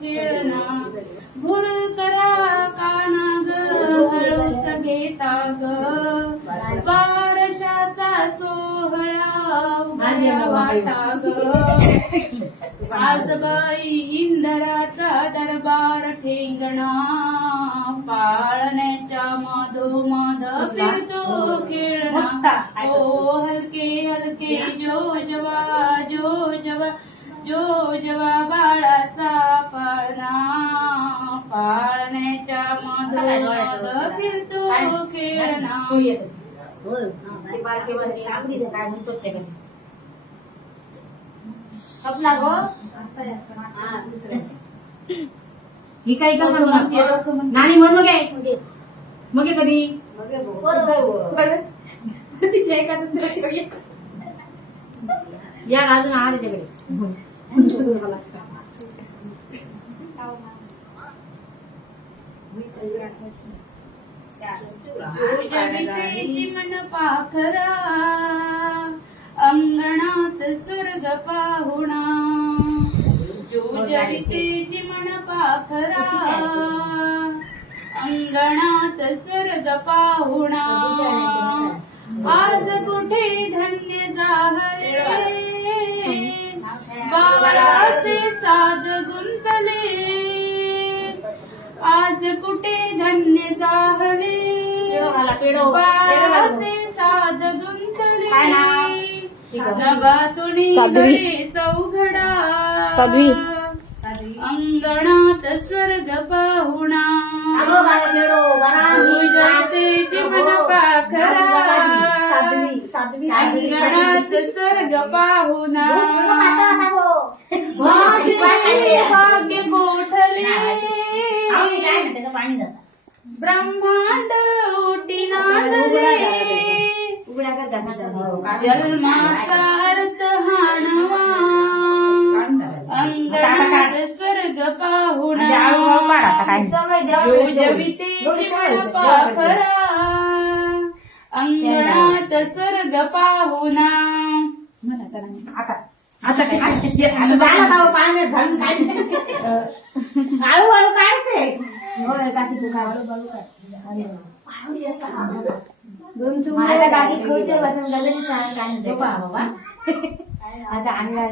खेळना भूर करा काना ग हळूच घेता ग. बारशाचा सोहळा उघड्या वाटा ग. आज बाई इंदराचा दरबार ठेंगणा. पाळण्याच्या मधोमध फिरतो खेळणा. ओ हलके हलके जो जवा जो जवा जो जवा बाळाचा खेळणा ही काही कसं म्हणते. नानी म्हणू काय मग हे कधी तिच्या एका दुसऱ्या या घालून आहार त्याच्याकडे जवितेची मन पाखरा अंगणात स्वर्ग पाहुणा. जो जवितेची मन पाखरा अंगणात स्वर्ग पाहुणा. जाहले बाळाचे साध? गुंतले. नभासुनी. गळे चौघडा. अंगणात स्वर्ग पाहुणा. पूजतेची मन पाखरा. अंगणात स्वर्ग पाहुणा. भाग्य गोठले. ब्रह्मांड ओटी नांदले जन्माचा अर्थ हाणवा. अंगणात स्वर्ग पाहुणा पाखरा. अंगणात स्वर्ग पाहुणा आता. काय? हळूहळू काढते आता बाबा आणला